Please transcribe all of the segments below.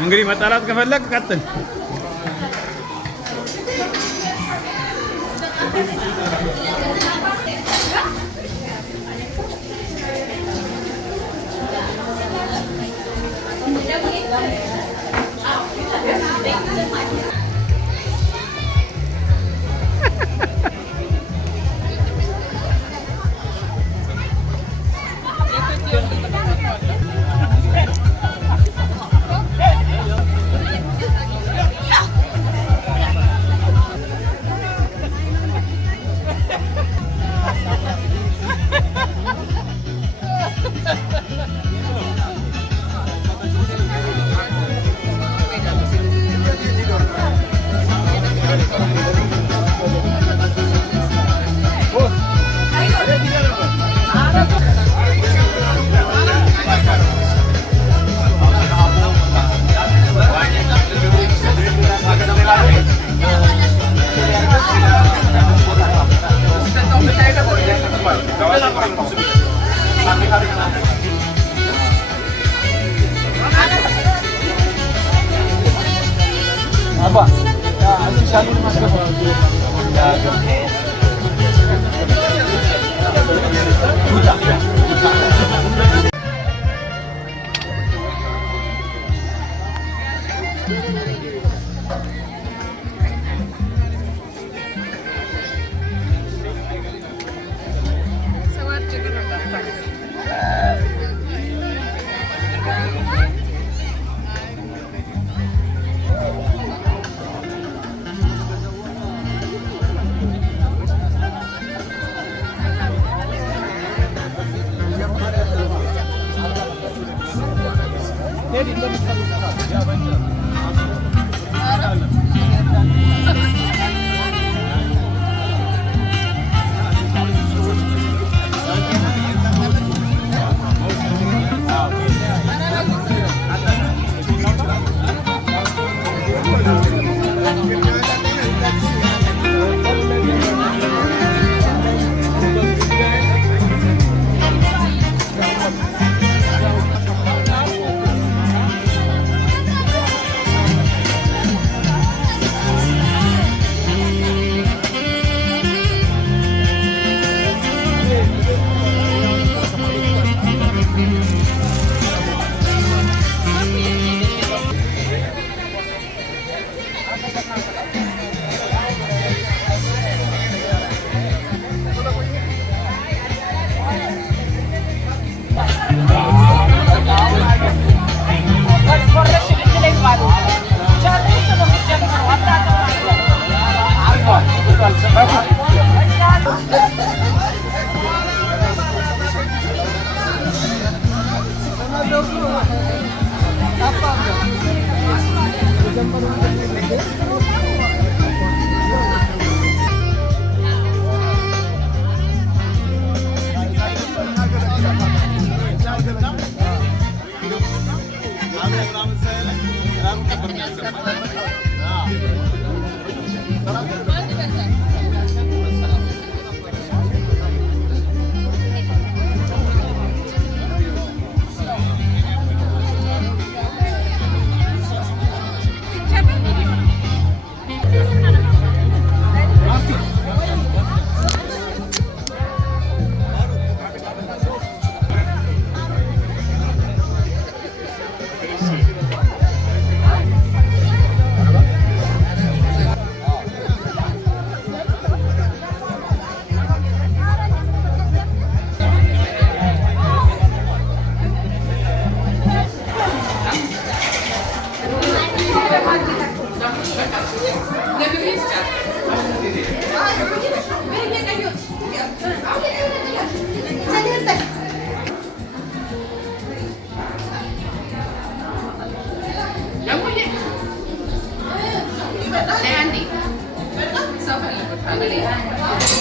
እንግዲህ መጣላት ከፈለክ ቀጥል።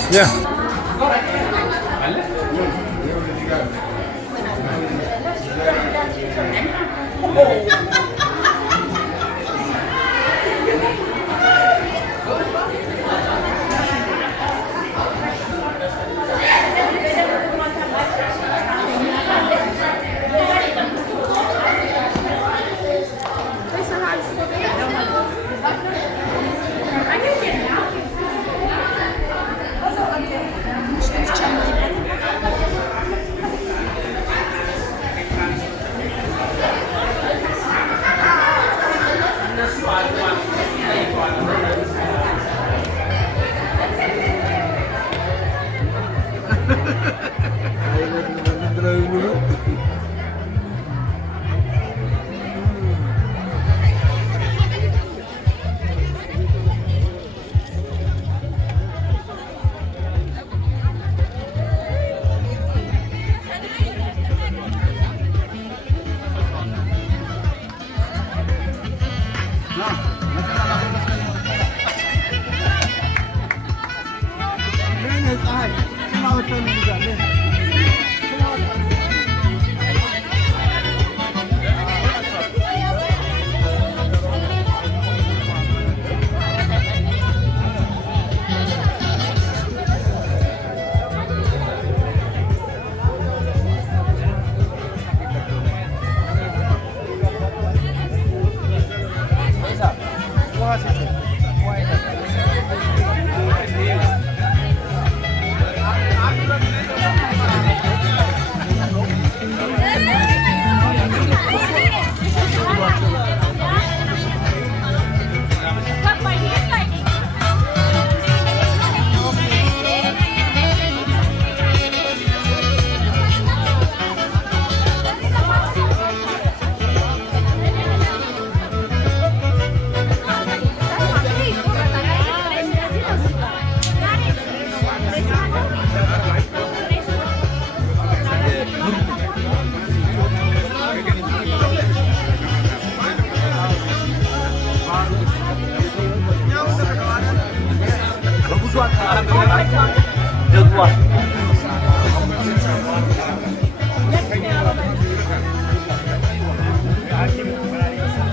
Yeah.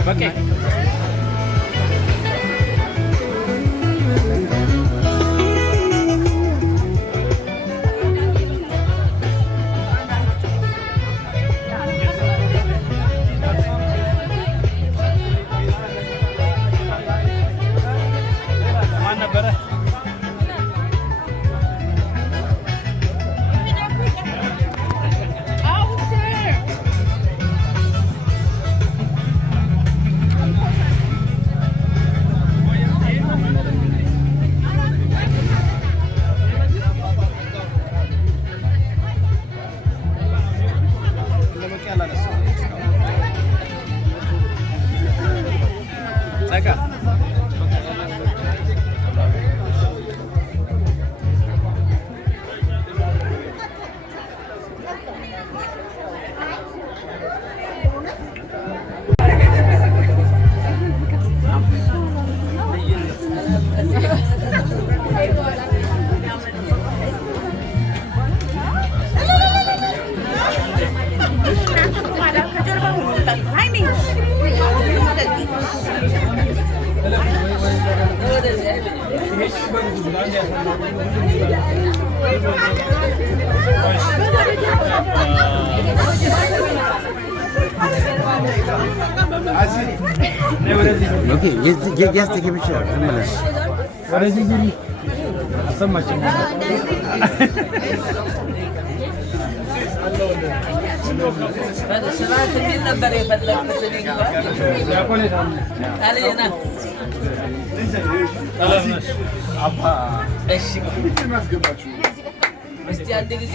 Okay. Yazdı gibi şey. ወደዚህ ዙሪ አሰማችን ስራት እንዴት ነበር የፈለግኩት? እስቲ አንድ ጊዜ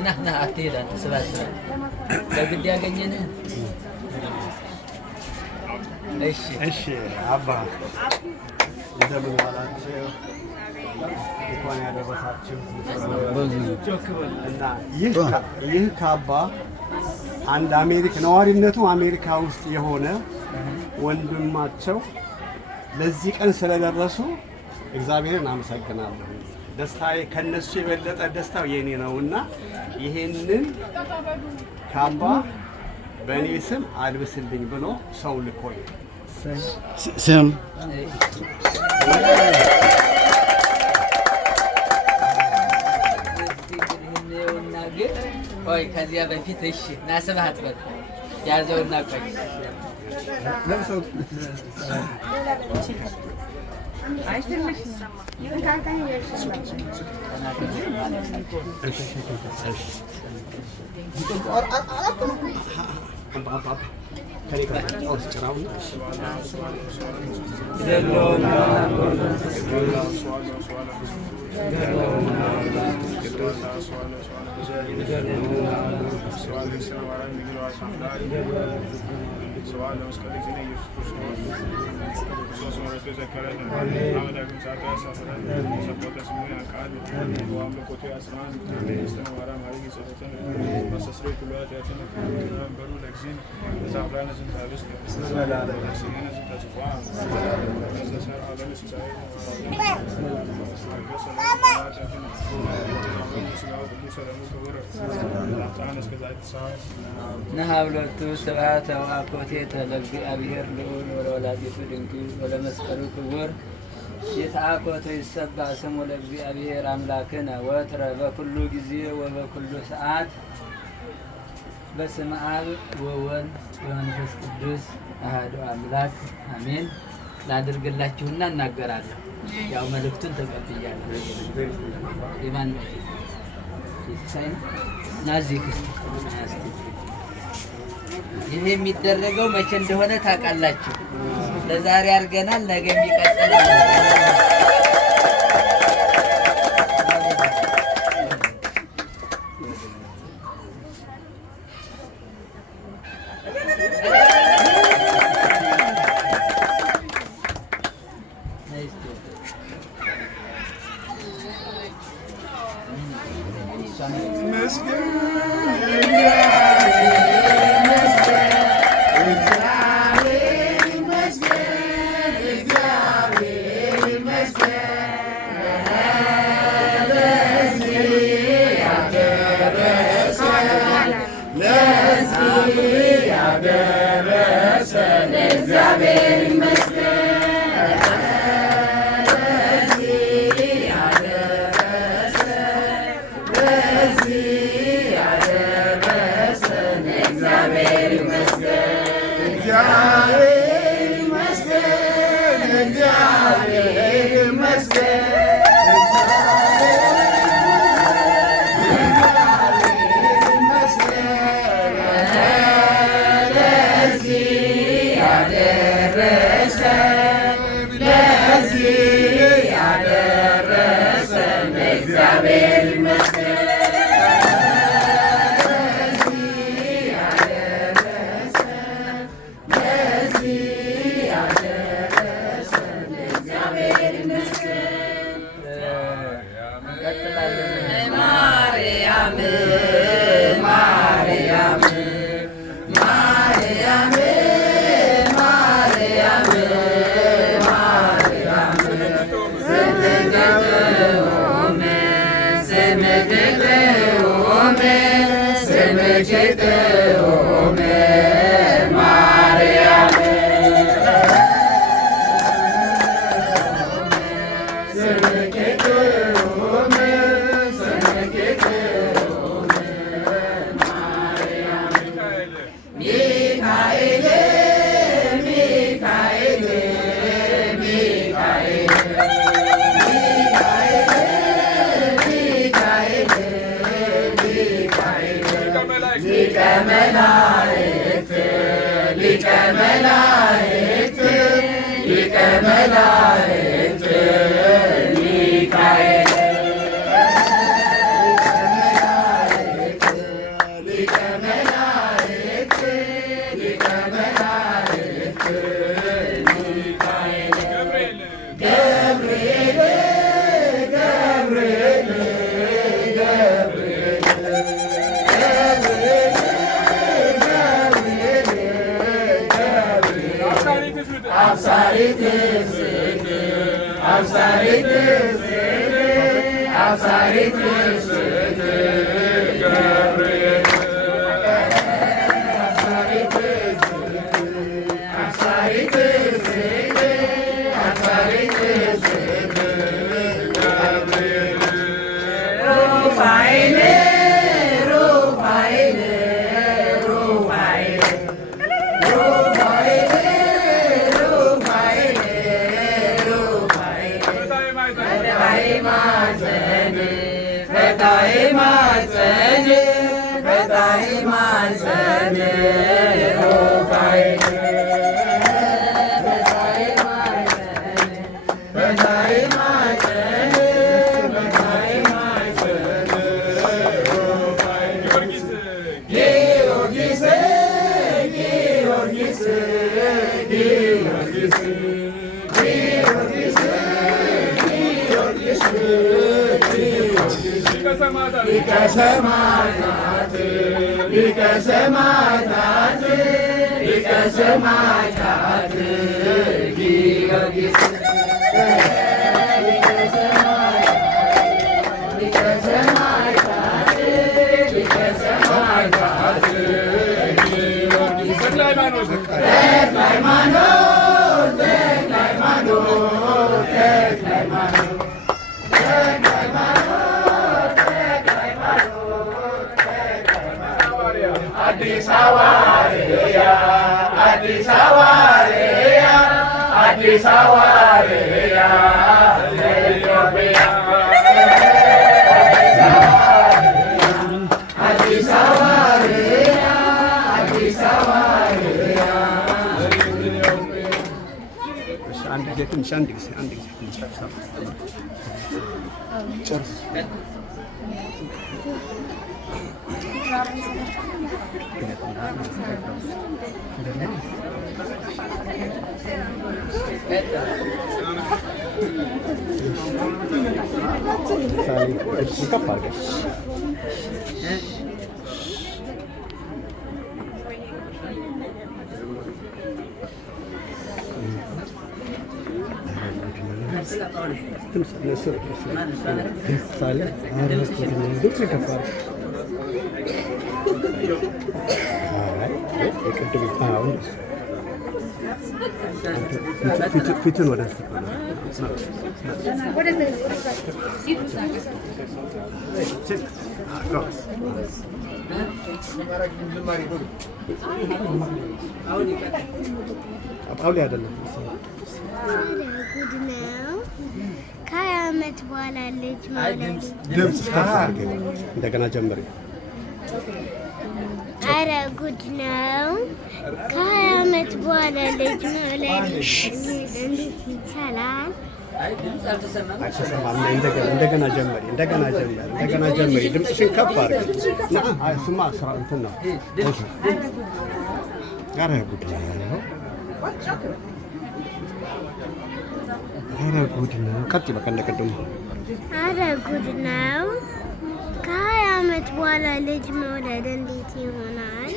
نحن عتيلا سبات لقد ياقنينا እሺ አባ እንደምን ዋላችሁ? እንኳን ያደረሳችሁ። እና ይህ ካባ አንድ ነዋሪነቱ አሜሪካ ውስጥ የሆነ ወንድማቸው ለዚህ ቀን ስለደረሱ እግዚአብሔርን አመሰግናለሁ። ደስታዬ ከነሱ የበለጠ ደስታው የኔ ነውና ይሄንን ካባ በእኔ ስም አልብስልኝ ብሎ ሰው ልኮኝ ስም ቆይ ከዚያ በፊት እሺ ናስብሃት በል ያዘውና ቆይ نهابلتو سبعة وأكوتيت لእግዚአብሔር ልዑል ወለወላዲቱ ድንግል ወለመስቀሉ ክቡር ይትአኮት ይሰብሐ ስሙ ለእግዚአብሔር አምላክነ ወትረ በኩሉ ጊዜ ወበኩሉ ሰዓት በስመ አብ ወወልድ ወመንፈስ ቅዱስ አሐዱ አምላክ አሜን። ላድርግላችሁና እናገራለሁ። ያው መልእክቱን ተቀብያለሁ። ኢማን ይሳይ ናዚክ ይሄ የሚደረገው መቼ እንደሆነ ታውቃላችሁ። ለዛሬ አድርገናል፣ ነገ የሚቀጥል Yeah. ፊትን ወደ አውሊ አይደለም ጉድ ነው። ከ20 ዓመት በኋላ ልጅ መውለድ ድምፅ እንደገና ጀምሪ። አረ ጉድ ነው። ከ20 ዓመት በኋላ ልጅ መውለድ እንዴት ይቻላል? አይሰማም። እንደገና ጀምሪ። እንደገና ጀምሪ። ድምፅሽን ከፍ አድርጊ። ስማ ስራ እንትን ነው። አረ ጉድ ነው። አረ ጉድ ነው። ቀጥ በቃ እንደቀደሙ። አረ ጉድ ነው። ከ20 ዓመት በኋላ ልጅ መውለድ እንዴት ይሆናል?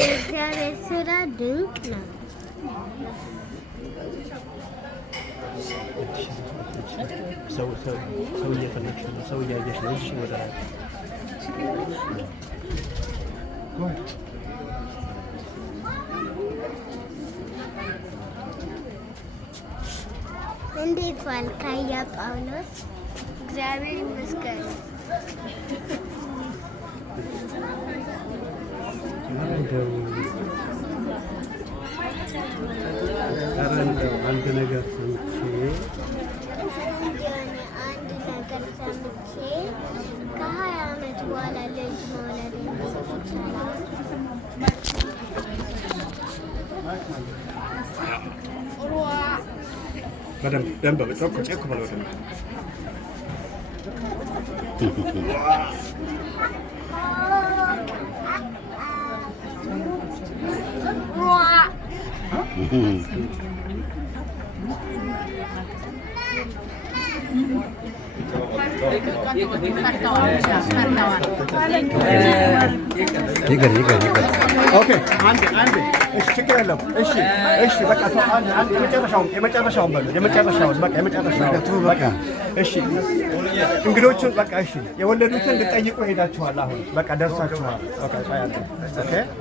የእግዚአብሔር ስራ ድንቅ ነው። ሰው እየፈለግሽ ነው። ሰው እያየሽ ነው። እሺ ወደ እንዴት ዋልክ አያ ጳውሎስ? እግዚአብሔር ይመስገን። አንድ ነገር ሰምቼ ከ20 ዓመት በኋላ ልጅ መውለድ ይቻላል? በደንብ ጮክ በለው ደንብ ይገር ኦኬ አንድ እሺ ችግር የለውም እሺ በቃ ተው አንድ የመጨረሻውን በሉ የመጨረሻውን በቃ እሺ እንግዶቹን በቃ እሺ የወለዱትን ልጠይቁ ሄዳችኋል አሁን በቃ ደርሳችኋል ኦኬ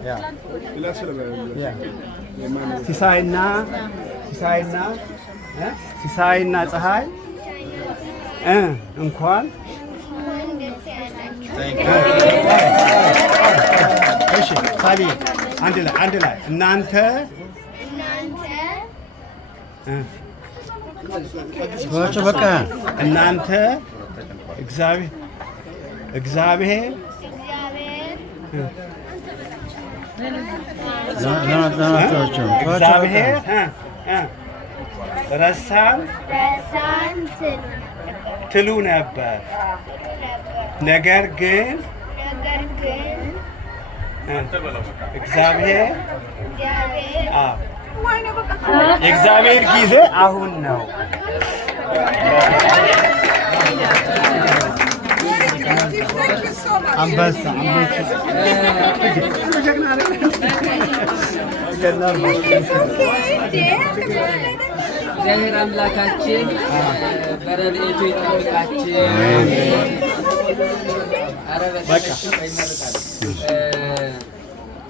ያ ሲሳይና ፀሐይ እንኳን እሺ ሳሊ አንድ ላይ እናንተ በቃ እናንተ እግዚአብሔር ረሳን ትሉ ነበር። ነገር ግን እግዚአብሔር የእግዚአብሔር ጊዜ አሁን ነው። አንበሳ እግዚአብሔር አምላካችን በረድኤቱ ይጠብቃችን።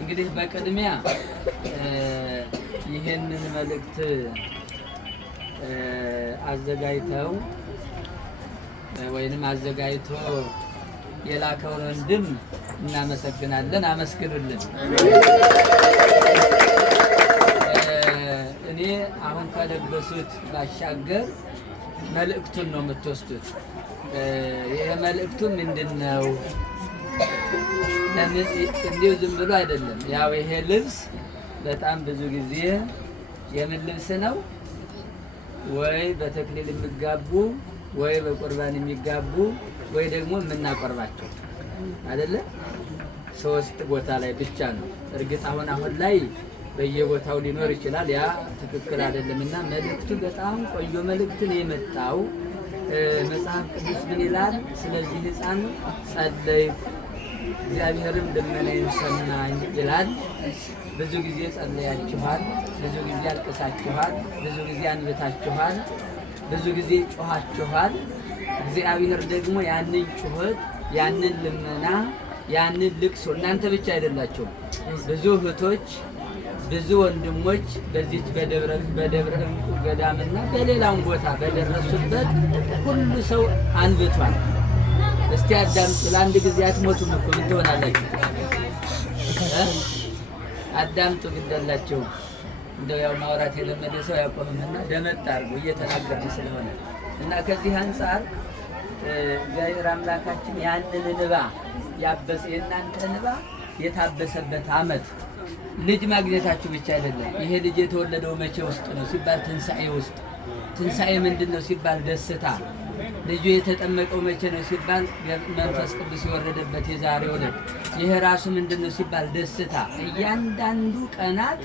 እንግዲህ በቅድሚያ ይህንን መልእክት አዘጋጅተው ወይንም አዘጋጅቶ የላከውን ወንድም እናመሰግናለን። አመስግኑልን። እኔ አሁን ከለበሱት ባሻገር መልእክቱን ነው የምትወስዱት። ይሄ መልእክቱ ምንድነው? እንዲሁ ዝም ብሎ አይደለም። ያው ይሄ ልብስ በጣም ብዙ ጊዜ የምን ልብስ ነው? ወይ በተክሊል የሚጋቡ ወይ በቁርባን የሚጋቡ ወይ ደግሞ የምናቆርባቸው አይደለ? ሶስት ቦታ ላይ ብቻ ነው። እርግጥ አሁን ላይ በየቦታው ሊኖር ይችላል። ያ ትክክል አይደለምና መልእክቱ በጣም ቆንጆ መልእክት ነው የመጣው። መጽሐፍ ቅዱስ ምን ይላል? ስለዚህ ሕፃን ጸለይኩ እግዚአብሔርም ልመናዬን ሰማኝ ይላል። ብዙ ጊዜ ጸለያችኋል፣ ብዙ ጊዜ አልቅሳችኋል፣ ብዙ ጊዜ አንብታችኋል፣ ብዙ ጊዜ ጮኻችኋል። እግዚአብሔር ደግሞ ያንን ጩኸት፣ ያንን ልመና፣ ያንን ልቅሶ እናንተ ብቻ አይደላችሁም። ብዙ እህቶች፣ ብዙ ወንድሞች በዚህ በደብረ ዕንቁ ገዳምና በሌላም ቦታ በደረሱበት ሁሉ ሰው አንብቷል። እስቲ አዳምጡ። ለአንድ ጊዜ አትሞቱም እኮ ምን ትሆናላችሁ? አዳምጡ። ግዳላችሁ እንደው ያው ማውራት የለመደ ሰው ያቆምና ደመጣ አድርጎ እየተናገርን ስለሆነ እና ከዚህ አንጻር እግዚአብሔር አምላካችን ያንን እንባ ያበሰ የእናንተ እንባ የታበሰበት ዓመት ልጅ ማግኘታችሁ ብቻ አይደለም። ይሄ ልጅ የተወለደው መቼ ውስጥ ነው ሲባል ትንሣኤ ውስጥ። ትንሣኤ ምንድን ነው ሲባል ደስታ። ልጁ የተጠመቀው መቼ ነው ሲባል መንፈስ ቅዱስ የወረደበት የዛሬው ዕለት። ይሄ ራሱ ምንድን ነው ሲባል ደስታ። እያንዳንዱ ቀናት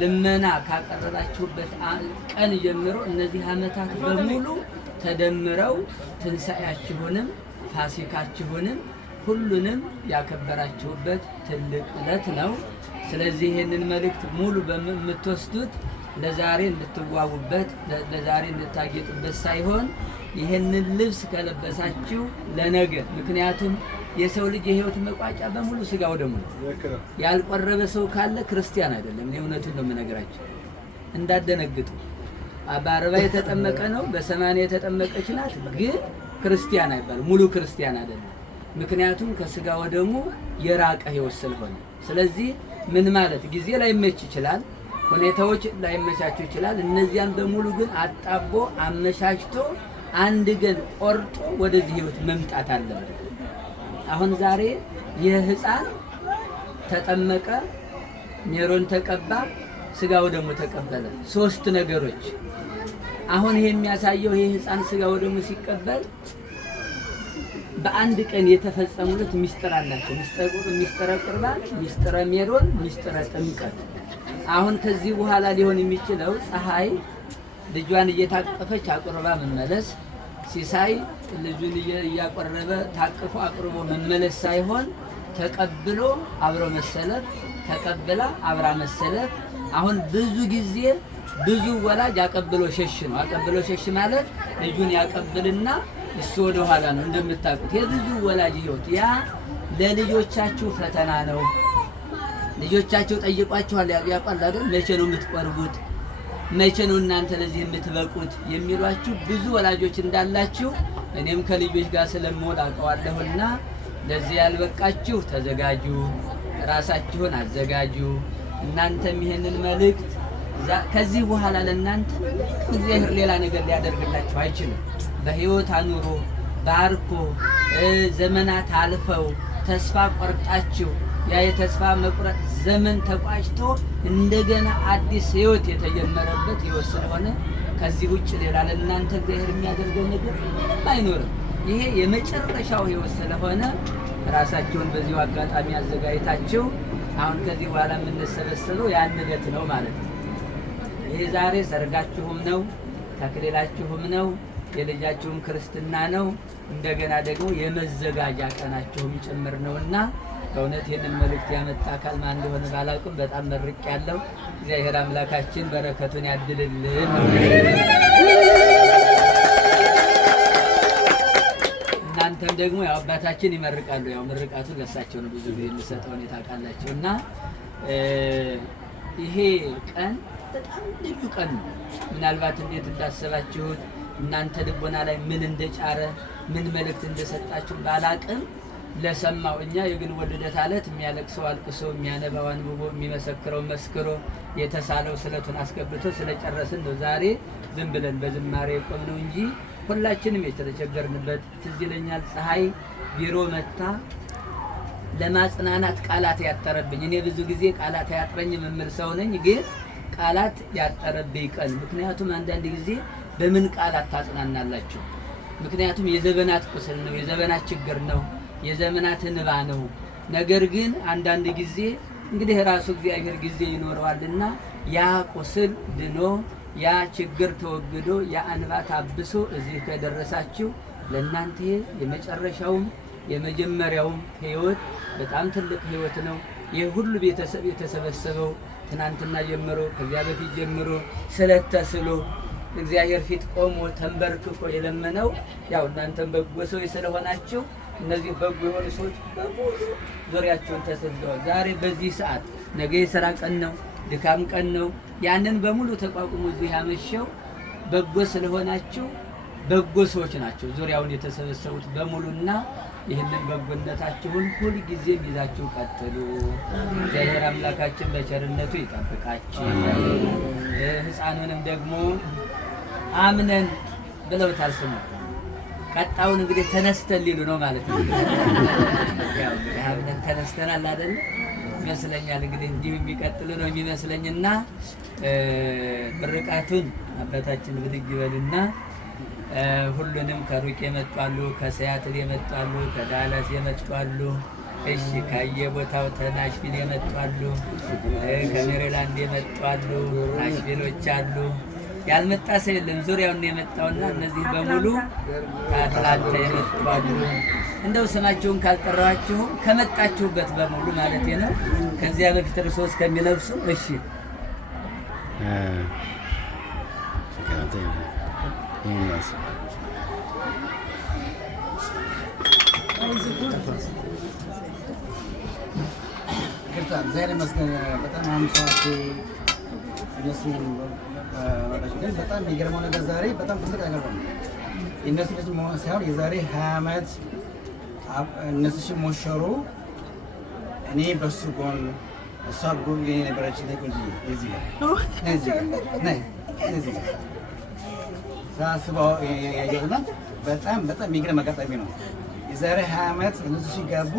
ልመና ካቀረባችሁበት ቀን ጀምሮ እነዚህ ዓመታት በሙሉ ተደምረው ትንሣኤያችሁንም ፋሲካችሁንም ሁሉንም ያከበራችሁበት ትልቅ ዕለት ነው። ስለዚህ ይህንን መልእክት ሙሉ በምትወስዱት ለዛሬ እንድትዋቡበት ለዛሬ እንድታጌጡበት ሳይሆን ይህንን ልብስ ከለበሳችሁ ለነገ። ምክንያቱም የሰው ልጅ የህይወት መቋጫ በሙሉ ስጋው ደሙ ነው። ያልቆረበ ሰው ካለ ክርስቲያን አይደለም። እኔ እውነቱን ነው የምነግራችሁ፣ እንዳደነግጡ። በ40 የተጠመቀ ነው፣ በ80 የተጠመቀች ናት፣ ግን ክርስቲያን አይባልም፣ ሙሉ ክርስቲያን አይደለም። ምክንያቱም ከስጋው ደሙ የራቀ ህይወት ስለሆነ። ስለዚህ ምን ማለት ጊዜ ላይመች ይችላል፣ ሁኔታዎች ላይመቻቹ ይችላል። እነዚያን በሙሉ ግን አጣቦ አመቻችቶ አንድ ቀን ቆርጦ ወደዚህ ህይወት መምጣት አለበት። አሁን ዛሬ የህፃን ተጠመቀ፣ ሜሮን ተቀባ፣ ስጋው ደግሞ ተቀበለ። ሶስት ነገሮች አሁን ይሄ የሚያሳየው ይሄ ሕፃን ስጋ ወደሙ ሲቀበል በአንድ ቀን የተፈጸሙለት ሚስጥር አላቸው። ሚስጥረ ቁርባን፣ ሚስጥረ ሜሮን፣ ሚስጥረ ጥምቀት። አሁን ከዚህ በኋላ ሊሆን የሚችለው ፀሐይ ልጇን እየታቀፈች አቁርባ መመለስ፣ ሲሳይ ልጁን እያቆረበ ታቅፎ አቁርቦ መመለስ ሳይሆን ተቀብሎ አብሮ መሰለፍ፣ ተቀብላ አብራ መሰለፍ። አሁን ብዙ ጊዜ ብዙ ወላጅ አቀብሎ ሸሽ ነው። አቀብሎ ሸሽ ማለት ልጁን ያቀብልና እሱ ወደ ኋላ ነው። እንደምታውቁት የብዙ ወላጅ ህይወት ያ ለልጆቻችሁ ፈተና ነው። ልጆቻቸው ጠይቋችኋል፣ ያውቃል አይደል? መቼ ነው የምትቆርቡት? መቼ ነው እናንተ ለዚህ የምትበቁት? የሚሏችሁ ብዙ ወላጆች እንዳላችሁ እኔም ከልጆች ጋር ስለምወድ አውቀዋለሁና ለዚህ ያልበቃችሁ ተዘጋጁ፣ ራሳችሁን አዘጋጁ። እናንተም ይሄንን መልእክት ከዚህ በኋላ ለእናንተ እግዚአብሔር ሌላ ነገር ሊያደርግላችሁ አይችልም። በህይወት አኑሮ ባርኮ ዘመናት አልፈው ተስፋ ቆርጣችሁ ያ የተስፋ መቁረጥ ዘመን ተቋጭቶ እንደገና አዲስ ህይወት የተጀመረበት ህይወት ስለሆነ ከዚህ ውጭ ሌላ ለእናንተ እግዚአብሔር የሚያደርገው ነገር አይኖርም። ይሄ የመጨረሻው ህይወት ስለሆነ ራሳችሁን በዚሁ አጋጣሚ አዘጋጅታችሁ አሁን ከዚህ በኋላ የምንሰበሰበው ያን ዕለት ነው ማለት ነው። ይሄ ዛሬ ሰርጋችሁም ነው፣ ተክሊላችሁም ነው፣ የልጃችሁም ክርስትና ነው። እንደገና ደግሞ የመዘጋጃ ቀናችሁም ጭምር ነውና ከእውነት ይህንን መልእክት ያመጣ አካል ማን እንደሆነ ባላውቅም በጣም መርቅ ያለው እግዚአብሔር አምላካችን በረከቱን ያድልልን። እናንተም ደግሞ ያው አባታችን ይመርቃሉ። ያው ምርቃቱን ለሳቸው ነው ብዙ ጊዜ የሚሰጠው ሁኔታ ቃላቸው እና ይሄ ቀን በጣም ልዩ ቀን ነው። ምናልባት እንዴት እንዳሰባችሁት እናንተ ልቦና ላይ ምን እንደጫረ ምን መልእክት እንደሰጣችሁ ባላቅም ለሰማው እኛ የግንቦት ልደታ ዕለት የሚያለቅሰው አልቅሶ የሚያነባው አንብቦ የሚመሰክረው መስክሮ የተሳለው ስለቱን አስገብቶ ስለጨረስን ነው ዛሬ ዝም ብለን በዝማሬ ቆምነው እንጂ ሁላችንም የተቸገርንበት ትዝ ይለኛል። ፀሐይ ቢሮ መታ ለማጽናናት ቃላት ያጠረብኝ። እኔ ብዙ ጊዜ ቃላት ያጥረኝም የምል ሰው ነኝ፣ ግን ቃላት ያጠረብኝ ቀን። ምክንያቱም አንዳንድ ጊዜ በምን ቃላት ታጽናናላችሁ? ምክንያቱም የዘመናት ቁስል ነው፣ የዘመናት ችግር ነው፣ የዘመናት እንባ ነው። ነገር ግን አንዳንድ ጊዜ እንግዲህ ራሱ እግዚአብሔር ጊዜ ይኖረዋልና ያ ቁስል ድኖ ያ ችግር ተወግዶ ያ እንባ ታብሶ እዚህ ከደረሳችሁ ለእናንተ የመጨረሻውም የመጀመሪያውም ህይወት በጣም ትልቅ ህይወት ነው። ይህ ሁሉ ቤተሰብ የተሰበሰበው ትናንትና ጀምሮ ከዚያ በፊት ጀምሮ ስለተስሎ እግዚአብሔር ፊት ቆሞ ተንበርክኮ የለመነው ያው እናንተም በጎ ሰው ስለሆናችሁ እነዚህ በጎ የሆኑ ሰዎች በሙሉ ዙሪያቸውን ተሰብስበዋል። ዛሬ በዚህ ሰዓት ነገ የሥራ ቀን ነው፣ ድካም ቀን ነው። ያንን በሙሉ ተቋቁሞ እዚህ ያመሸው በጎ ስለሆናችሁ በጎ ሰዎች ናቸው ዙሪያውን የተሰበሰቡት በሙሉና ይህንን በጎነታችሁን ሁል ጊዜም ይዛችሁ ቀጥሉ። እግዚአብሔር አምላካችን በቸርነቱ ይጠብቃችሁ። ሕፃኑንም ደግሞ አምነን ብለውታል ስሙ። ቀጣውን እንግዲህ ተነስተን ሊሉ ነው ማለት ነው። ያው እንግዲህ አምነን ተነስተናል አይደል? ይመስለኛል እንግዲህ እንዲሁ የሚቀጥሉ ነው የሚመስለኝና ምርቃቱን አባታችን ብድግ ይበልና ሁሉንም ከሩቅ የመጣሉ፣ ከሲያትል የመጣሉ፣ ከዳላስ የመጣሉ፣ እሺ ከየቦታው ተናሽቪል የመጣሉ፣ ከሜሪላንድ የመጣሉ፣ ናሽቪሎች አሉ። ያልመጣ ሰው የለም። ዙሪያውን የመጣውና እነዚህ በሙሉ ከአትላንታ የመጣሉ። እንደው ስማቸውን ካልጠራችሁ ከመጣችሁበት በሙሉ ማለት ነው። ከዚያ በፊት እርሶስ ከሚለብሱ እሺ ዛሬ መስገን በጣም አምሳት እነሱ ግን በጣም የሚገርመው ነገር ዛሬ በጣም ትልቅ ነገር ነው። የእነሱ ልጅ መሆን ሳይሆን የዛሬ 20 ዓመት እነሱ ሲሞሸሩ እኔ በሱ ጎን እሷ ጎን የነበረች እዚህ ሳስበው ያየሁትና በጣም የሚገርም አጋጣሚ ነው። የዛሬ 20 ዓመት እነሱ ሲጋቡ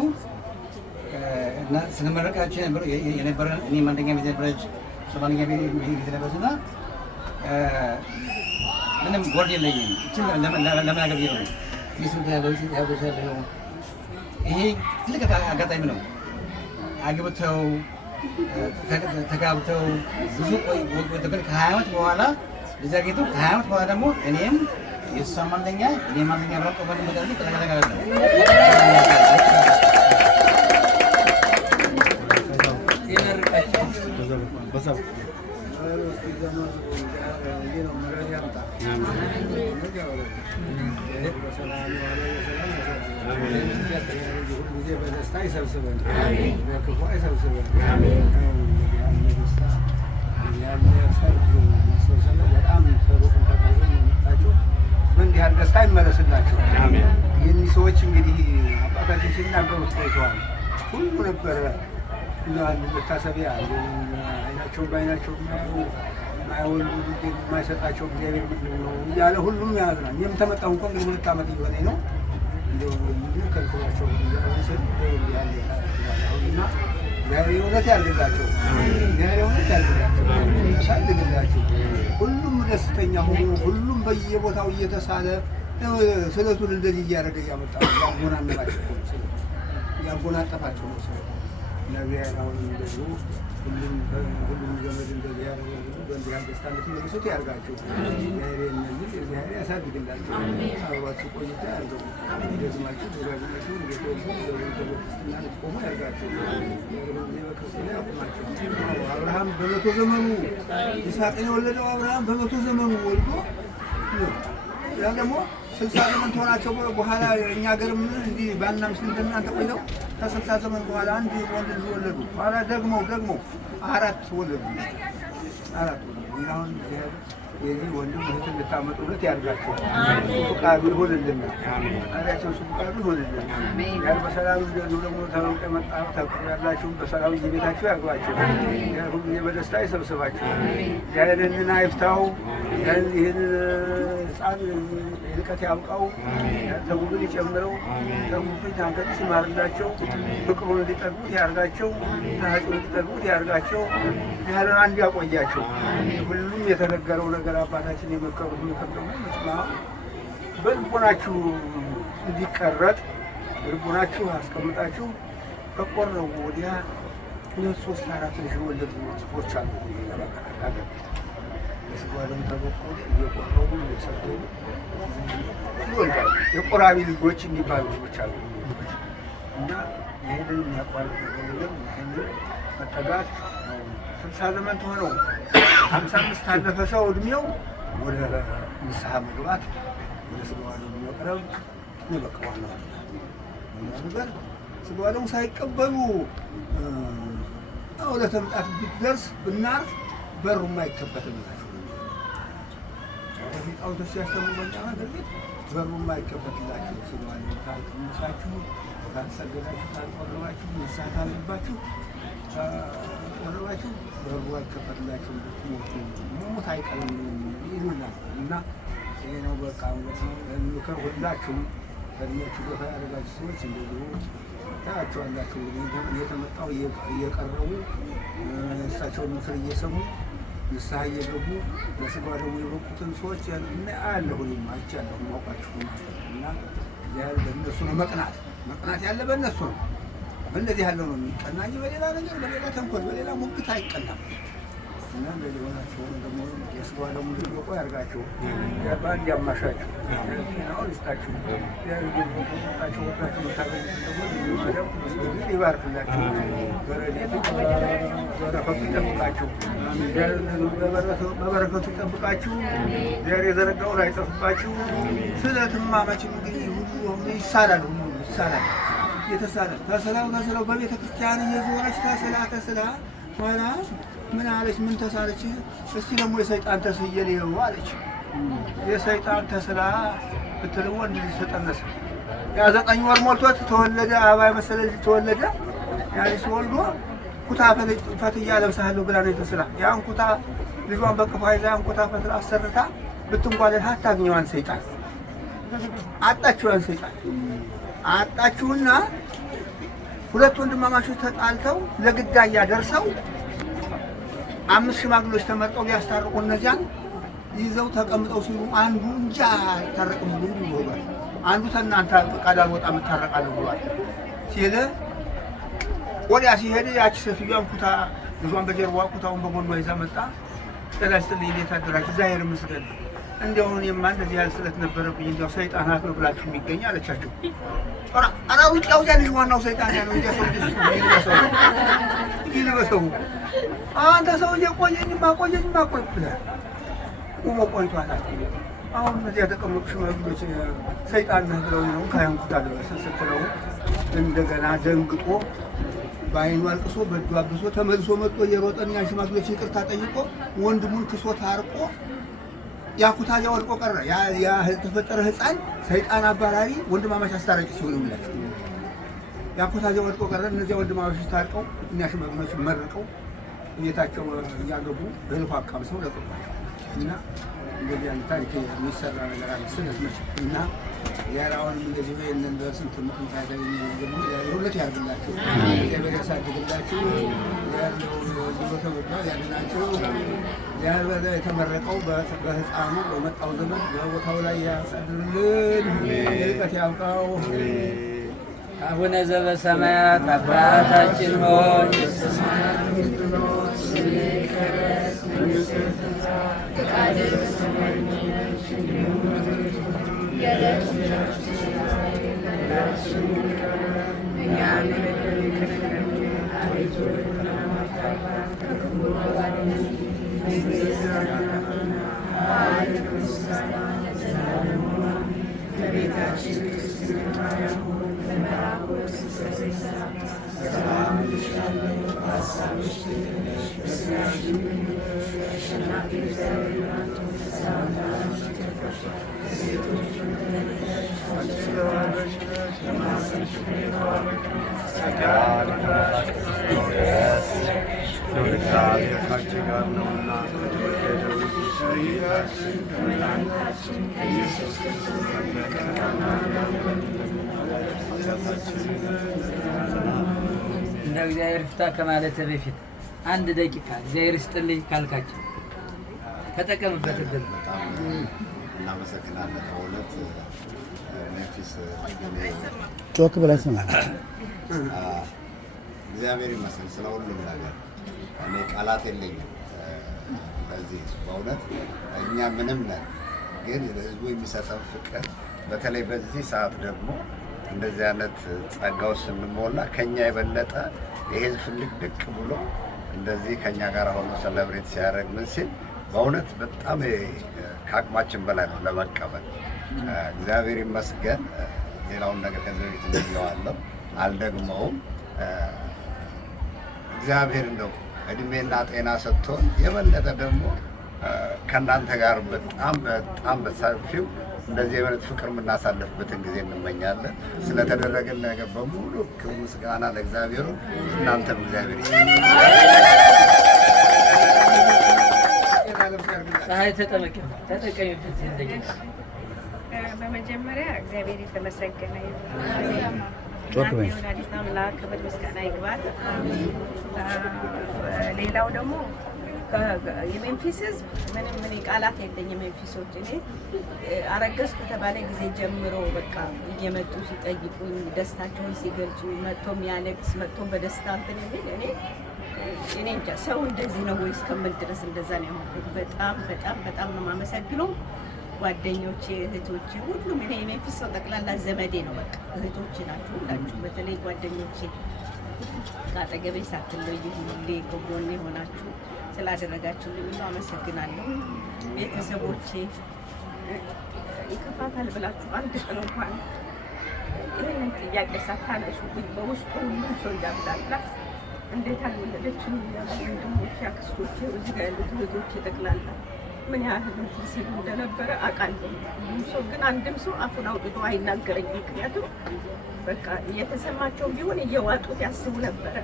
እና ስንመረቃቸው የነበረን እኔ አንደኛ ቤት ነበረች፣ ሰማንያ ቤት ነበረች እና ምንም ጎርድ የለኝም። እችን ለመናገር ብዬ ነው። ይስም ያለው ይሄ ትልቅ አጋጣሚ ነው። አግብተው ተጋብተው ብዙ ከ20 ዓመት በኋላ ልጅ አግኝተው ከ20 ዓመት በኋላ ደግሞ እኔም የእሷም አንደኛ እኔም አንደኛ ብለው ቆመን መጋዝ ተለጋጋለ እንዲህ ያለ ደስታ ይመለስላቸው። የእኒህ ሰዎች እንግዲህ አባታችን ሲናገሩ ቆይተዋል። ሁሉ ነበረ አንድ መታሰቢያ አይናቸው በአይናቸው ማይወልዱ የማይሰጣቸው እግዚአብሔር ምንድን ነው እያለ ሁሉም ያዝናል። እኔም ተመጣሁ እንኳን እንግዲህ 2 ዓመት እየሆነኝ ነው። እንደው ከልክሏቸው ስል እና እግዚአብሔር እውነት ያድርግላቸው፣ እግዚአብሔር እውነት ያድርግላቸው፣ ያሳድግላቸው። ሁሉም ደስተኛ ሆኖ ሁሉም በየቦታው እየተሳለ ስለቱን እንደዚህ እያደረገ እያመጣ ያጎናነባቸው ያጎናጠፋቸው ነው ሰው ነቢያን አሁን እንደዚሁ ሁሉም ዘመድ እንደዚህ ያደረጉ በእንዲህ ያለ ደስታ እንድትመልሱት ያድርጋቸው። እግዚአብሔር እነዚህ እግዚአብሔር ያሳድግላቸው። አበባችሁ ቆይታ ያድርገው። ደግማችሁ ደጋግማችሁ እንደተወልዱ በክርስትና ልትቆሙ ያድርጋቸው። በክርስትና ያቁማቸው። አብርሃም በመቶ ዘመኑ ይስሐቅን የወለደው አብርሃም በመቶ ዘመኑ ወልዶ ያ ደግሞ 60 ዘመን ተሆናቸው በኋላ እኛ ሀገርም እንዲህ ባልና ሚስት እንደናንተ ቆይተው ከ60 ዘመን በኋላ አንድ ወንድ ልጅ ወለዱ። በኋላ ደግሞ 4 ወለዱ። 4 ወለዱ። አሁን የዚህ ወንድም እህትን ልታመጡለት ያድርጋቸው። ፍቃዱ ይሆንልን። አሪያቸው ፍቃዱ ይሆንልን። ያን በሰላም እንደዚሁ ደግሞ ተለውጠ መጣ ተቅሩ ያላችሁ በሰላም እየቤታችሁ ያግባቸው። ሁሉ በደስታ ይሰብስባቸው። ያንንን አይፍታው። ይህን ሕፃን ልቀት ያብቃው። ተጉብን ይጨምረው። ተጉብን አንከት ይማርላቸው። ፍቅሩን እንዲጠግቡት ያርጋቸው። ናጩን እንዲጠግቡት ያርጋቸው። ያንን አንድ ያቆያቸው። ሁሉም የተነገረው ነገር አባታችን የመከሩት ምክር ደግሞ በልቦናችሁ እንዲቀረጥ ልቦናችሁ አስቀምጣችሁ ከቆረቡ ወዲያ 2፣ 3፣ 4 ልጅ ወለዱ ሰዎች አሉ። ስጓለም ተበቆሉ እየቆረቡ እየሰደዱ ይወልዳሉ። የቆራቢ ልጆች የሚባሉ ልጆች አሉ እና ይህንን የሚያቋርጥ ነገር የለም። ይህንን መጠጋት 60 ዘመን ሆነው 55 ታለፈ ሰው እድሜው ወደ ንስሐ መግባት ወደ ስጋዋለም መቅረብ ነው። በቃ ዋናው ነገር ስጋዋለም ሳይቀበሉ ለተምጣት ቢደርስ ብናርፍ በሩ የማይከፈትላቸው ፊጣውቶ ሲያስተምሩ በእንጫማ ግርቤት በሩ የማይከፈትላቸው ስጋዋለም ካልቀመሳችሁ፣ ካልሰገዳችሁ፣ ካልቆረባችሁ፣ ንስሐ ካልገባችሁ ቆረባችሁ በሩ አይከፈትላችሁ ሞት አይቀርም ይሉናል። እና ይሄ ነው በቃ ምክር ሁላችሁም በእድሜያችሁ ቦታ ያደረጋችሁ ሰዎች እንደዚሁ ታያቸዋላችሁ። እየተመጣው እየቀረቡ እሳቸውን ምክር እየሰሙ ንስሐ እየገቡ ለስጋው ደግሞ የበቁትን ሰዎች አያለሁኝም አይቻለሁ ማውቃችሁ እና በእነሱ ነው መቅናት ያለ በእነሱ ነው። እንደዚህ ያለው ነው የሚቀና እንጂ በሌላ ነገር በሌላ ተንኮል በሌላ ሙግት አይቀናም። እና እንደዚህ ሆናችሁ ደግሞ የስጋው ደግሞ ልቆ ያርጋችሁ በአንድ ያማሻችሁ ጤናውን ይስጣችሁ። ያርጉታችሁ ወጣችሁ ታገኙ ደግሞ ይባርክላችሁ። በረከቱ ይጠብቃችሁ። በበረከቱ ይጠብቃችሁ። ዛሬ የዘረጋውን አይጠፍባችሁ። ስለትማ መቼም እንግዲህ ሁሉ ይሳላል የተሳለ ተስላው በቤተ ክርስቲያን እየዞረች ተስላ ኋላ ምን አለች? ምን ተሳለች? እስቲ ደግሞ የሰይጣን ተስየል ይኸው አለች። የሰይጣን ተስላ ብትል ወንድ ልጅ ተጠነሰ። ያ 9 ወር ሞልቶት ተወለደ። አበባ የመሰለ ልጅ ተወለደ። ያ ልጅ ወልዶ ኩታ ፈትያ ለብሳለሁ ብላ ነው የተስላ። ያን ኩታ ልጇን በቅፏ ይዛ ያን ኩታ ፈትላ አሰርታ ብትንጓለል አታገኘዋን ሰይጣን አጣችዋን ሰይጣን አጣችሁና 2 ወንድማማቾች ተጣልተው ለግዳያ ደርሰው 5 ሽማግሌዎች ተመርጠው ሊያስታርቁ እነዚያን ይዘው ተቀምጠው ሲሉ አንዱ እንጃ ታረቅም ብሎ ይሆናል። አንዱ ተናንተ ፈቃድ አልወጣም እታረቃለሁ ብሏል ሲል ወዲያ ሲሄድ ያቺ ሴትዮዋን ኩታ ልጇን በጀርባዋ ኩታውን በጎኗ ይዛ መጣ። ተላስተልኝ እንዴት አደራችሁ? እግዚአብሔር ይመስገን። እንደው እኔማ እንደዚህ ያለ ስለት ነበረብኝ እንደው ሰይጣናት ነው ብላችሁ የሚገኝ አለቻቸው። ኧረ ውጭ አውጣልኝ ዋናው ሰይጣን ያለው እንደ ሰው ይልበሰው አንተ ሰውዬ ቆየኝማ ቆይ ብለህ ቁሞ ቆይቷል። አሁን እዚያ የተቀመጡ ሽማግሌዎች ሰይጣን ነህ ብለው ነው ካያንኩታ ድረስ ስትለው እንደገና ደንግጦ በዓይኑ አልቅሶ በእጁ አብሶ ተመልሶ መጥቶ እየሮጠን ያን ሽማግሌዎች ይቅርታ ጠይቆ ወንድሙን ክሶ ታርቆ ያኩታያ ወልቆ ቀረ። ያ ተፈጠረ ሕፃን ሰይጣን አባራሪ ወንድማማች አስታራቂ ሲሆን ይላል። ያኩታያ ወልቆ ቀረ። እነዚያ ወንድማማች ታርቀው እኛ ሽማግሌዎች መርቀው ቤታቸው እያገቡ በልፋ አቃምሰው ለቀቋቸው እና እንደዚህ አይነት ታሪክ የሚሰራ ነገር አለ። ስለዚህ እና ያራውንም እንደዚህ ወይ እነን በስንት ምክንያት ያገኘ ነገር ነው። ሁለት ያርግላችሁ፣ እግዚአብሔር ያሳድግላችሁ። ያለው ዝቦተ ወጣ ያድናችሁ። ያበደ የተመረቀው በህፃኑ በመጣው ዘመን በቦታው ላይ ያሳድርልን፣ ይልቀት ያውቃው። አቡነ ዘበሰማያት አባታችን ሆይ እንደ እግዚአብሔር ፍታ ከማለት በፊት አንድ ደቂቃ እግዚአብሔር ይስጥልኝ ካልካቸው ተጠቀምበት። እድል እናመሰግናለን። በእውነት ሜምፊስ ጮክ ብለህ ስማ። እግዚአብሔር ይመስገን ስለ ሁሉም ነገር። እኔ ቃላት የለኝም በዚህ በእውነት እኛ ምንም ነን፣ ግን ለህዝቡ የሚሰጠን ፍቅር በተለይ በዚህ ሰዓት ደግሞ እንደዚህ አይነት ጸጋው ስንሞላ ከኛ የበለጠ የህዝብ ፍልቅልቅ ብሎ እንደዚህ ከኛ ጋር ሆኖ ሰለብሬት ሲያደርግ ምን ሲል በእውነት በጣም ከአቅማችን በላይ ነው ለመቀበል። እግዚአብሔር ይመስገን። ሌላውን ነገር ከዚህ በፊት እንደሚለዋለሁ አልደግመውም። እግዚአብሔር እንደው እድሜና ጤና ሰጥቶን የበለጠ ደግሞ ከእናንተ ጋር በጣም በሰፊው እንደዚህ የበለጠ ፍቅር የምናሳልፍበትን ጊዜ እንመኛለን። ስለተደረገን ነገር በሙሉ ክብር ምስጋና ለእግዚአብሔር። እናንተም እግዚአብሔር ፀሐይ ተጠቀሚበት። በመጀመሪያ እግዚአብሔር የተመሰገነ ይሁን። ወላዲተ አምላክ ክብር ምስጋና ይግባት። ሌላው ደግሞ የሜምፊስ ህዝብ ምንም ምን ቃላት የለኝም። ሜምፊሶች እኔ አረገዝኩ ከተባለ ጊዜ ጀምሮ በቃ እየመጡ ሲጠይቁኝ ደስታቸውን ሲገልጹ መጥቶ የሚያለቅስ መጥቶ በደስታ እንትን የሚል እኔ እንጃ ሰው እንደዚህ ነው ወይ እስከምል ድረስ እንደዛ ነው የሆንኩት። በጣም ነው የማመሰግነው። ጓደኞቼ፣ እህቶቼ ሁሉም እኔ የሜምፊስ ሰው ጠቅላላ ዘመዴ ነው። በቃ እህቶቼ ናችሁ ሁላችሁ። በተለይ ጓደኞቼ ከአጠገቤ ሳትለዩ ሁሌ ከጎኔ ሆናችሁ ስላደረጋችሁልኝ ሁሉ አመሰግናለሁ። ቤተሰቦቼ ይከፋታል ብላችሁ አንድ ቀን እንኳን ይህንን ጥያቄ ሳታነሱብኝ በውስጡ ሁሉም ሰው እያብላላት እንዴት አልወለደችም እያሉ ወንድሞቼ፣ አክስቶቼ፣ እዚህ ጋር ያሉት እህቶቼ ጠቅላላ ምን ያህል እንትን ሲሉ እንደነበረ አውቃለሁ። ሁሉም ሰው ግን አንድም ሰው አፉን አውጥቶ አይናገረኝ። ምክንያቱም በቃ እየተሰማቸው ቢሆን እየዋጡት ያስቡ ነበረ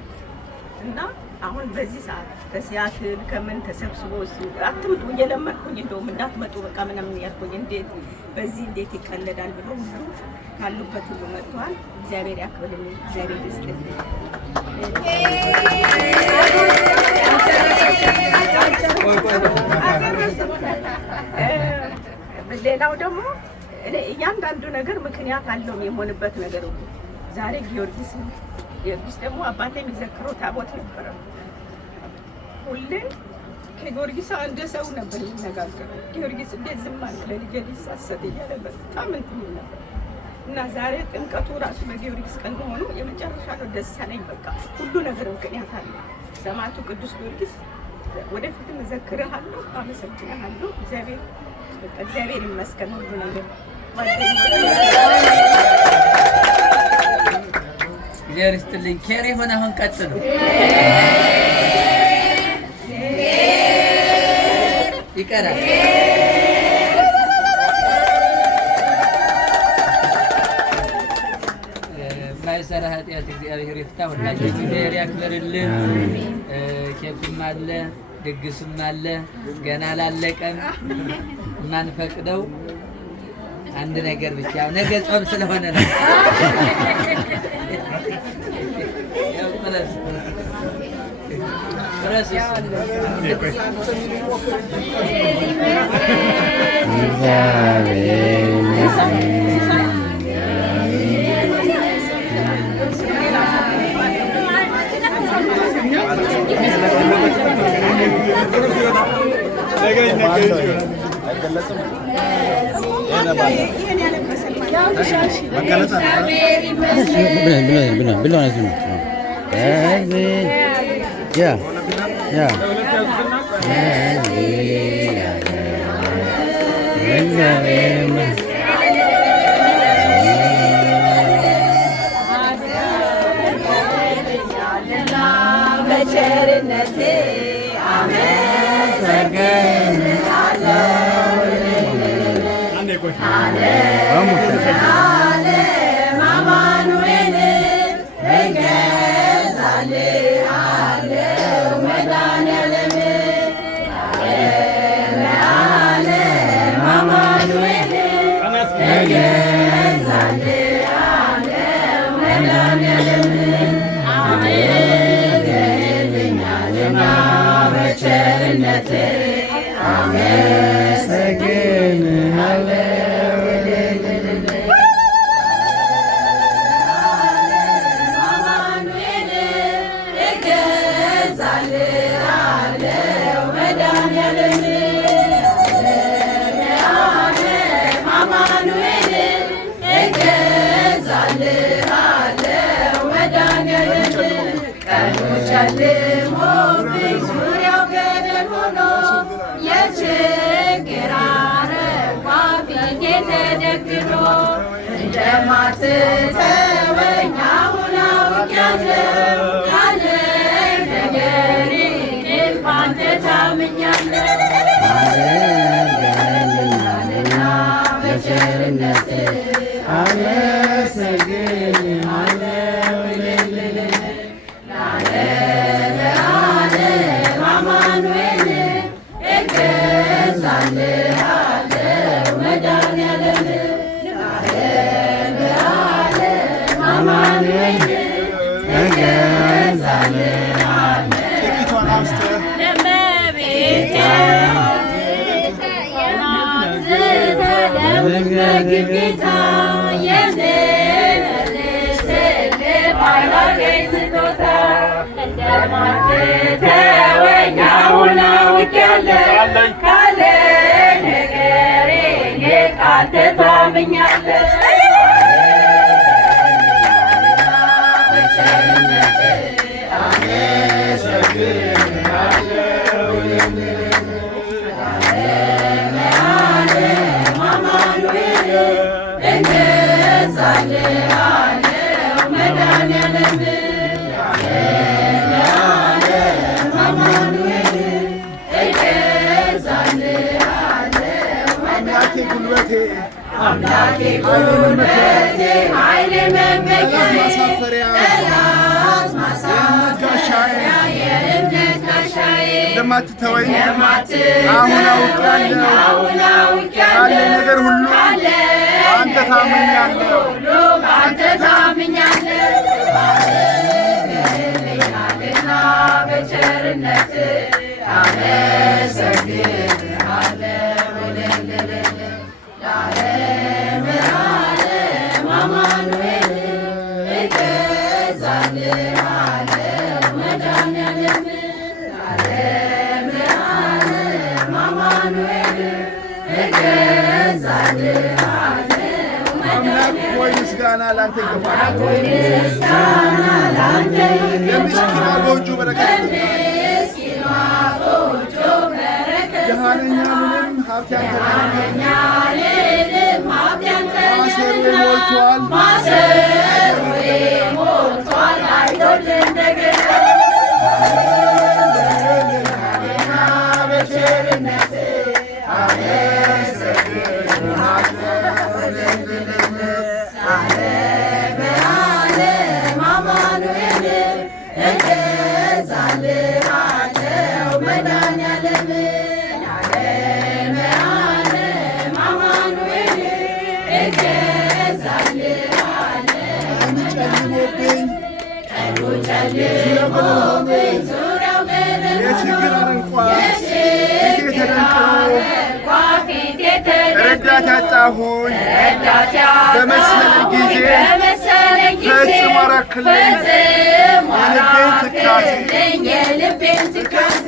እና አሁን በዚህ ሰዓት ከሲያትል ከምን ተሰብስቦ አትምጡ እየለመድኩኝ እንደውም እንዳትመጡ በቃ ምናምን ያልኩኝ እንዴት በዚህ እንዴት ይቀለዳል ብሎ ሁሉ ካሉበት ሁሉ መጥተዋል። እግዚአብሔር ያክብርልኝ፣ እግዚአብሔር ይስጥልኝ። ሌላው ደግሞ እያንዳንዱ ነገር ምክንያት አለው የሆነበት ነገር ሁሉ። ዛሬ ጊዮርጊስ ደግሞ አባቴ የሚዘክረው ታቦት ነበረ። ሁሌ ከጊዮርጊስ እንደ ሰው ነበር የሚነጋገረው። ጊዮርጊስ እንዴት ዝም አልክ ለልጄ ሊሳሰት እያለ በጣም እንትን ይል ነበር እና ዛሬ ጥምቀቱ ራሱ በጊዮርጊስ ቀን መሆኑ የመጨረሻ ነው ደስ ያለኝ። በቃ ሁሉ ነገር ምክንያት አለው። ሰማዕቱ ቅዱስ ጊዮርጊስ ወደፊትም እዘክርሃለሁ፣ አመሰግንሃለሁ። እግዚአብሔር ይመስገን ሁሉ ነገር እግዚአብሔር ይስጥልኝ። ኬር የሆነ አሁን ቀጥሉ። ይቀራል ማይሰራ ኃጢአት እግዚአብሔር ይፍታ። ሁላችን እግዚአብሔር ያክብርልን። ኬክም አለ ድግስም አለ ገና አላለቀም። የማንፈቅደው አንድ ነገር ብቻ ነገ ጾም ስለሆነ ነው። እንደማትተወኝ አሁን አውቃለሁ። ካለኝ ነገር ሁሉ አንተ ታምኛለህ። በቸርነትህ አመሰግንሃለሁ። ምስጋና ላንተ ይገባል። የምስኪኗ ጎጆ በረከት የሃነኛልንም ሀብት ሞልቷል አይቶልን እንደገና በቸርነት የችግር አረንቋ ፊቴ ተደንቅሮ ረዳት ያጣሁኝ በመሰለኝ ጊዜ ፈጽሞ አራክልኝ የልቤን ትካዜ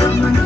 Thank you.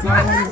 Come on.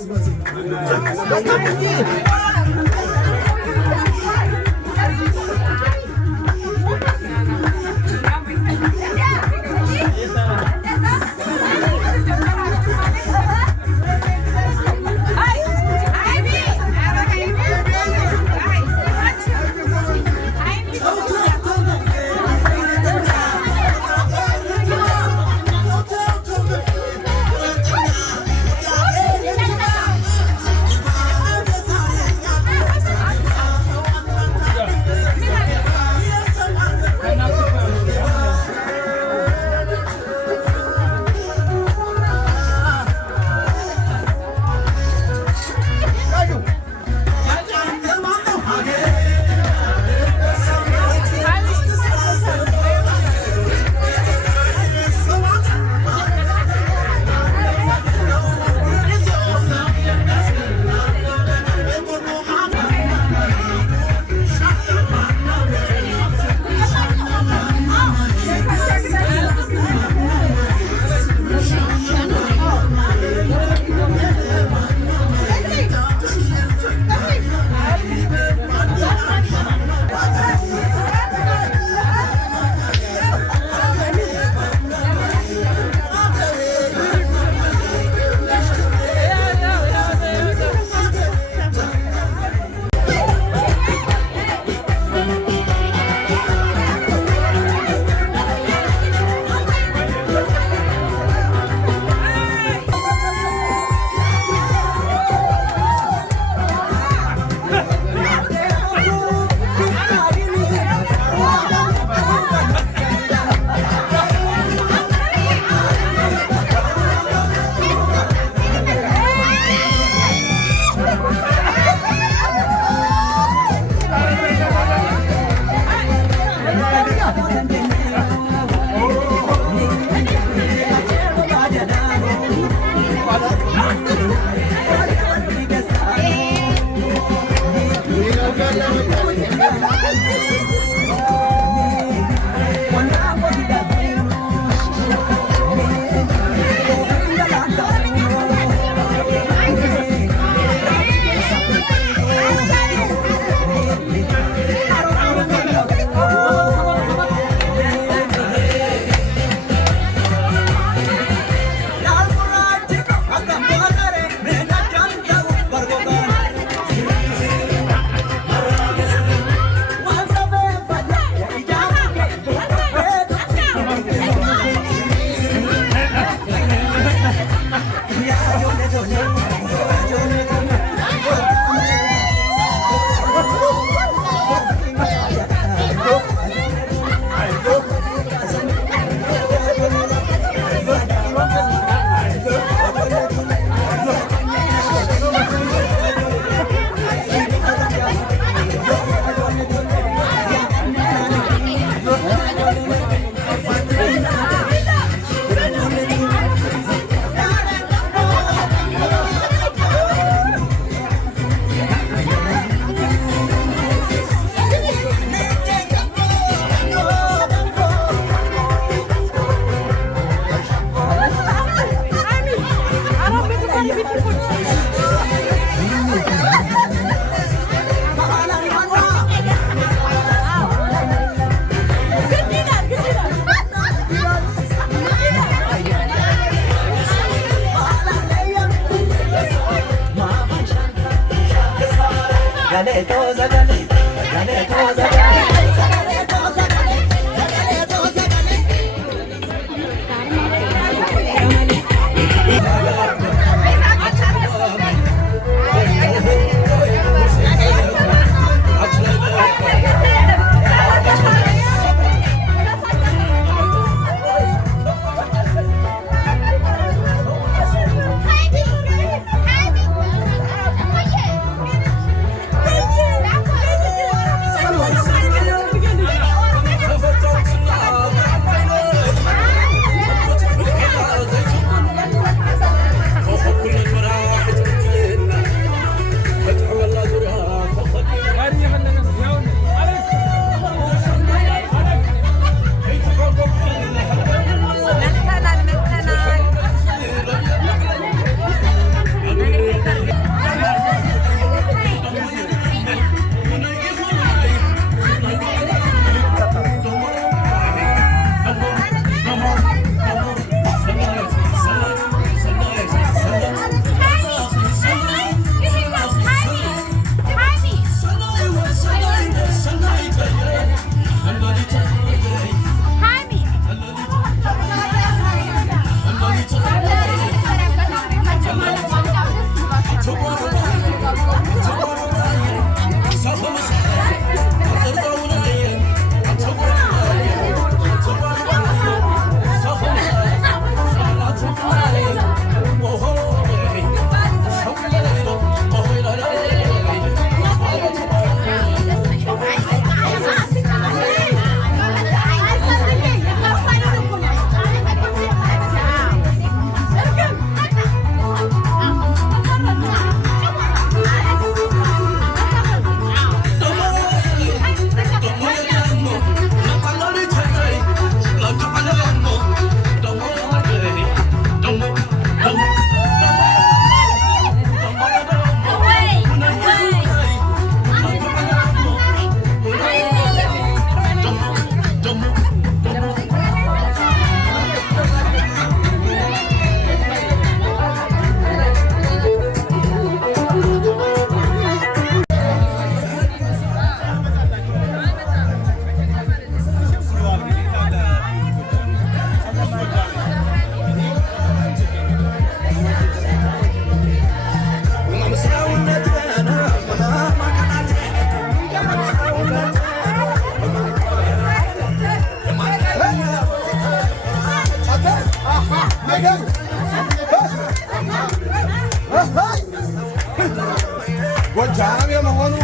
ጎጃም የመሆኑ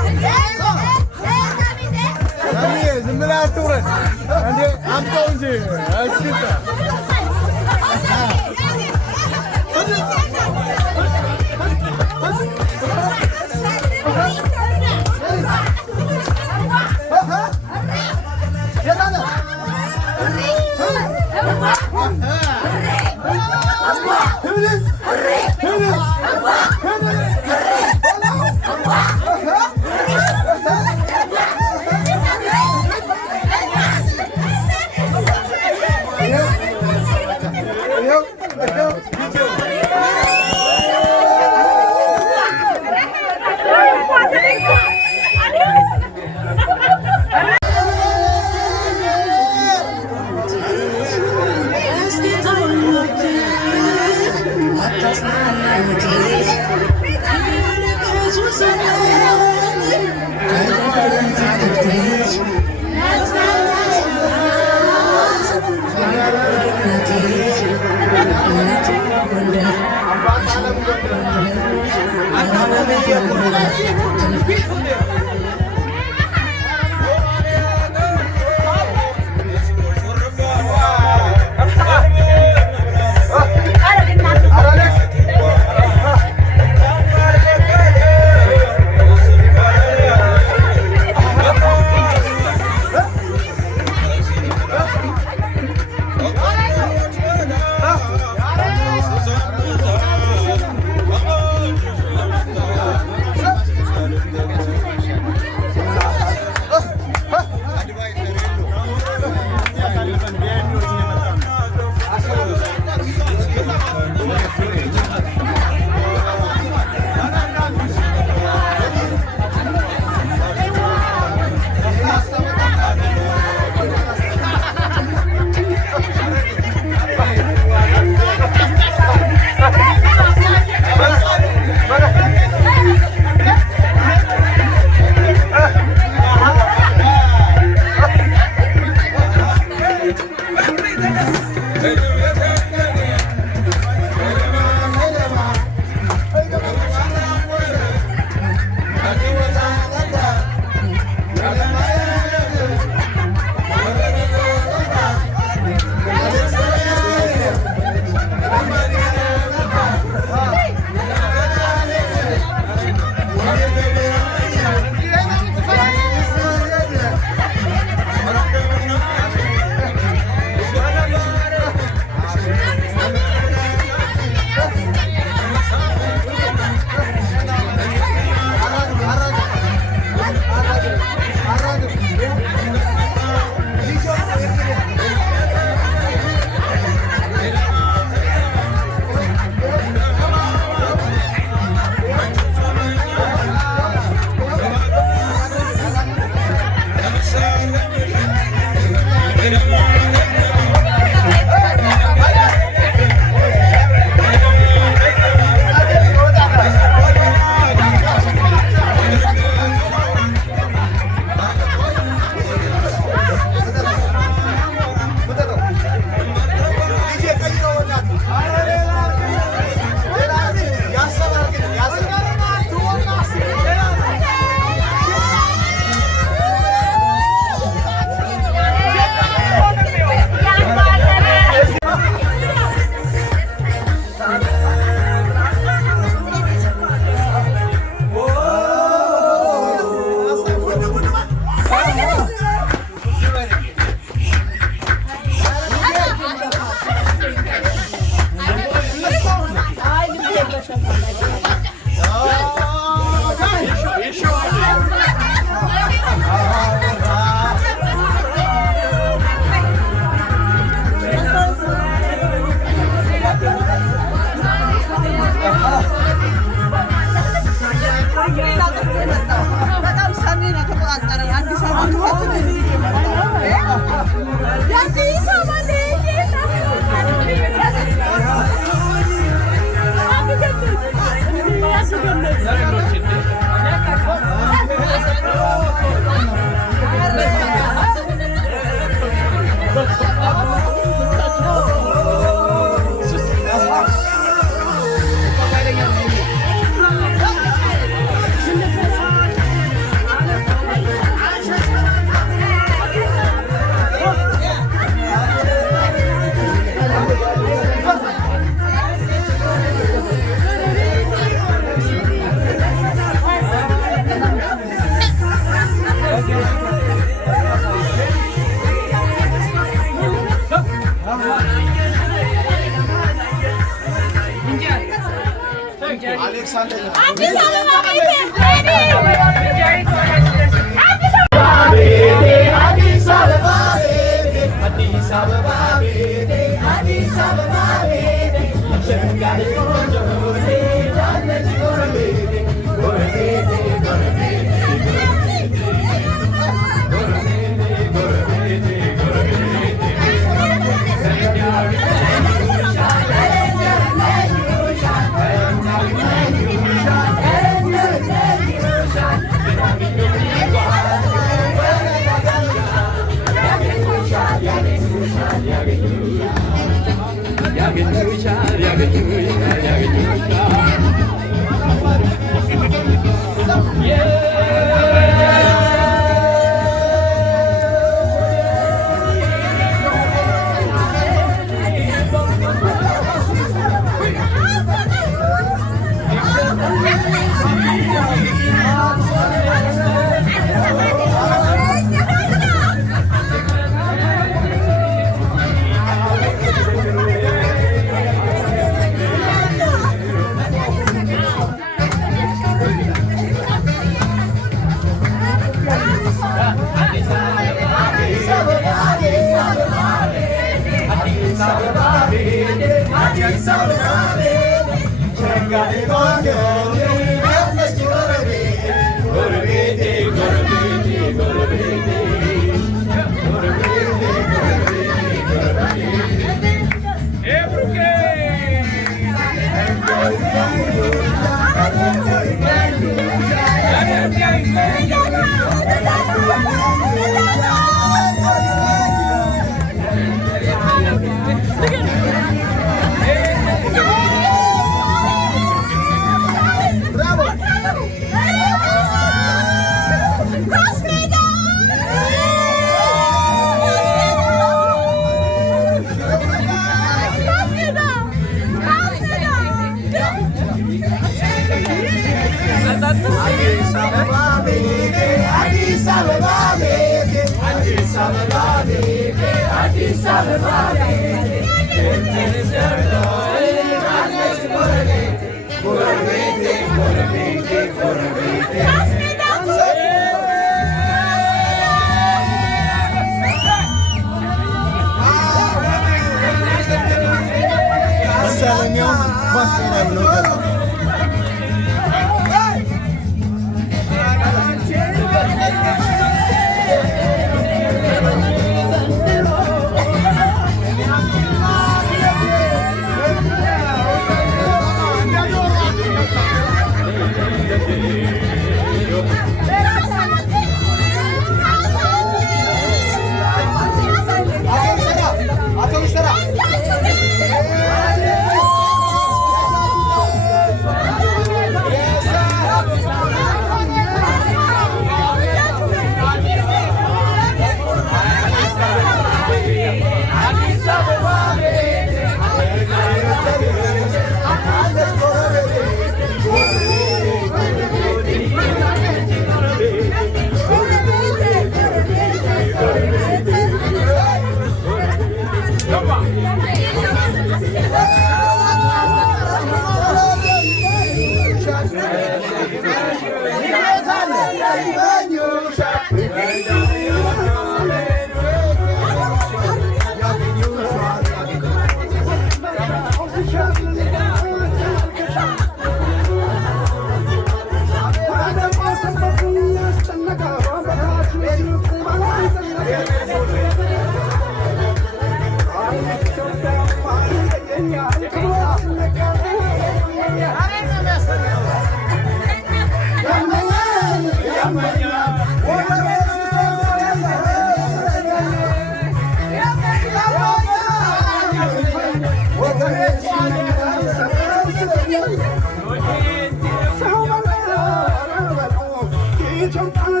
Jump on a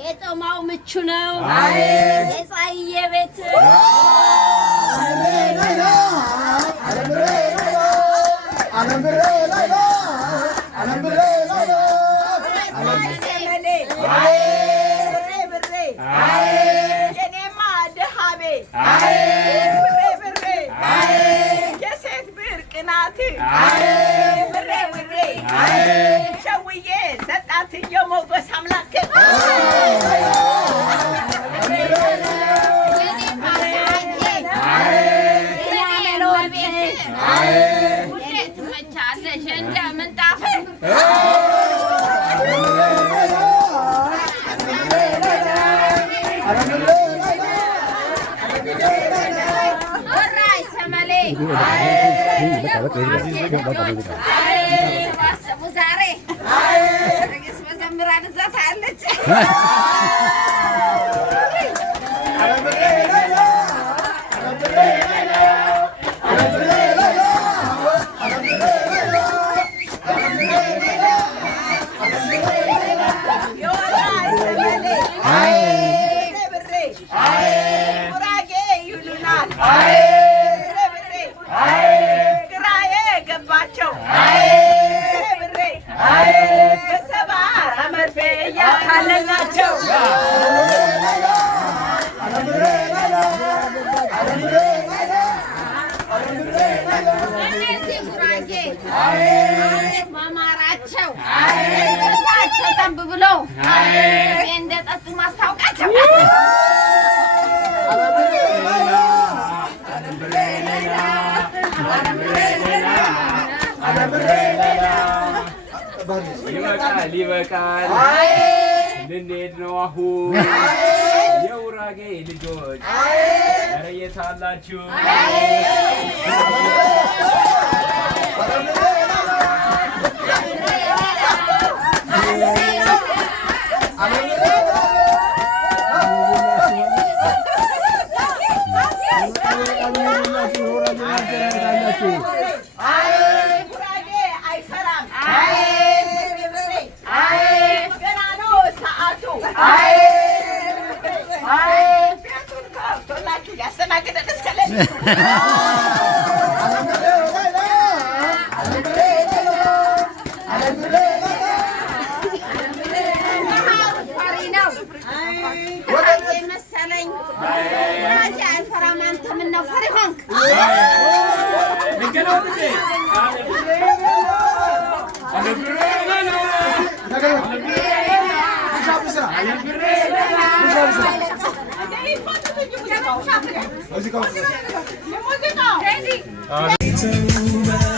የጦማው ምቹ ነው የጻይዬ ቤት የሴት ብርቅ ናት ብሬ ብሬ ሸውዬ ሰጣት የሞገስ አምላክ ትመቻለሽ እንደ ምንጣፍ ወራይ ሰመሌ ባሰቡ ዛሬ ረግስ መዘምራን እዛ ታያለች ማማራቸው ጠንብ ብለው እንደጠጡ ማስታወቃቸው ይበቃል ልንሄድ ነው አሁን የውራጌ ልጆች ኧረ የት አላችሁ Ready?